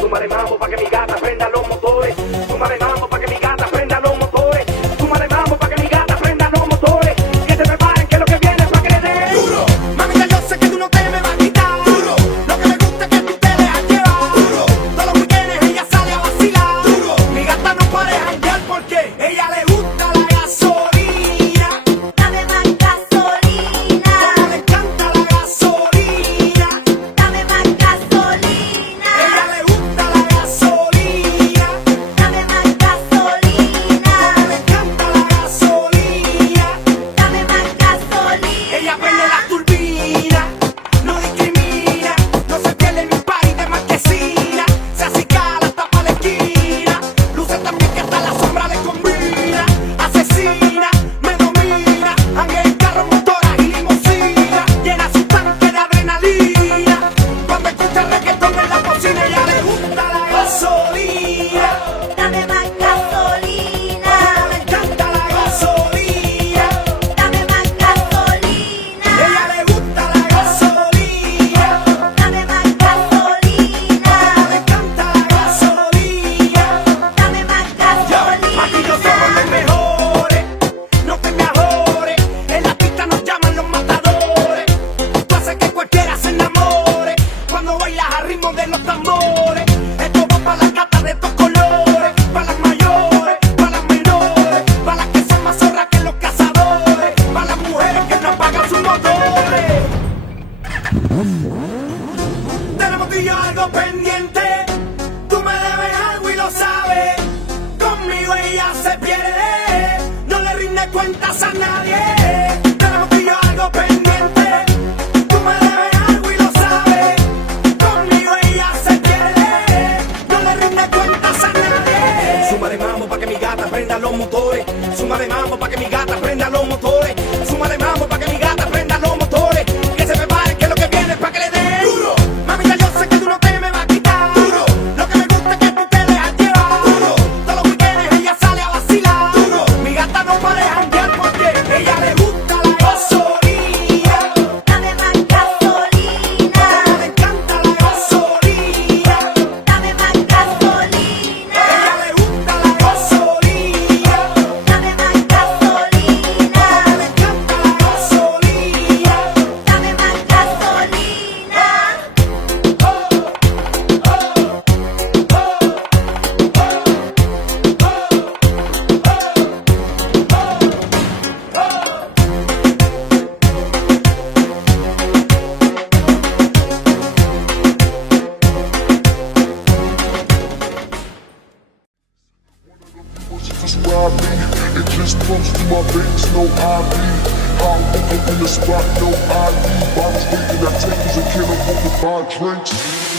Súmale mambo pa' que mi gata prenda los motores. Súmale mambo pa' que mi gata prenda los motores. Súmale mambo pa' que mi gata prenda los motores. Que se preparen que lo que viene es pa' que le den duro. Mamita, yo sé que tú no te me vas a quitar duro. Lo que me gusta es que tú te dejas llevar duro. Todos los weekends ella sale a vacilar duro. Mi gata no puede janguear porque ella le gusta la gasolina. Dame más gasolina. Como le encanta la gasolina. Dame más gasolina. Ella le gusta la gasolina. Dame más gasolina. Como le encanta la gasolina. Dame más gasolina. Ella prende la turbina, no discrimina, no se pierde en un país de marquesina. Se acicala hasta pa' la esquina, luce también que hasta la sombra le combina. Asesina, me domina, anda en carro, motora y limusina. Llena su tanque de adrenalina, cuando escucha reggaetón en la bocina. Ella le gusta la gasolina, Dame más gasolina. como le encanta la gasolina. Dame más gasolina. Ella le gusta la gasolina. Dame más gasolina. Me encanta la gasolina. Dame más gasolina. Aquí no somos los mejores, no te me ahores. En la pista nos llaman los matadores. Tú haces que cualquiera se enamore cuando bailas al ritmo de los tambores. Esto va para las gatas de estos colores, para las mayores, para las menores, para las que son más zorras que los cazadores, para las mujeres que no apagan sus motores. Tenemos tú y yo algo pendiente. Tú me debes algo y lo sabes. Conmigo ella se pierde. No le rinde cuentas a nadie. Tenemos tú y yo algo pendiente. Tú me debes algo y lo sabes. Conmigo ella se pierde. No le rinde cuentas a nadie. Súmale mambo pa' que mi gata prenda los motores. Súmale mambo pa' que mi gata prenda los motores. Súmale mambo pa' que mi gata prenda los motores. Que se preparen que lo que viene es pa' que le den Duro. Mamita, yo sé que tú no te me vas a quitar duro. Lo que me gusta es que tú te dejas llevar duro. Todos los weekends ella sale a vacilar duro. Mi gata no puede janguear porque ella le gusta la gasolina. Dame más gasolina. Como le encanta la gasolina. Dame más gasolina. Ella le gusta la gasolina. Dame más gasolina. Como le encanta la gasolina. Dame más gasolina. Just where I be, it just pumps through my veins, no IV. How I'm in the spot, no ID. Bottles waiting at tables and cannibals to buy drinks.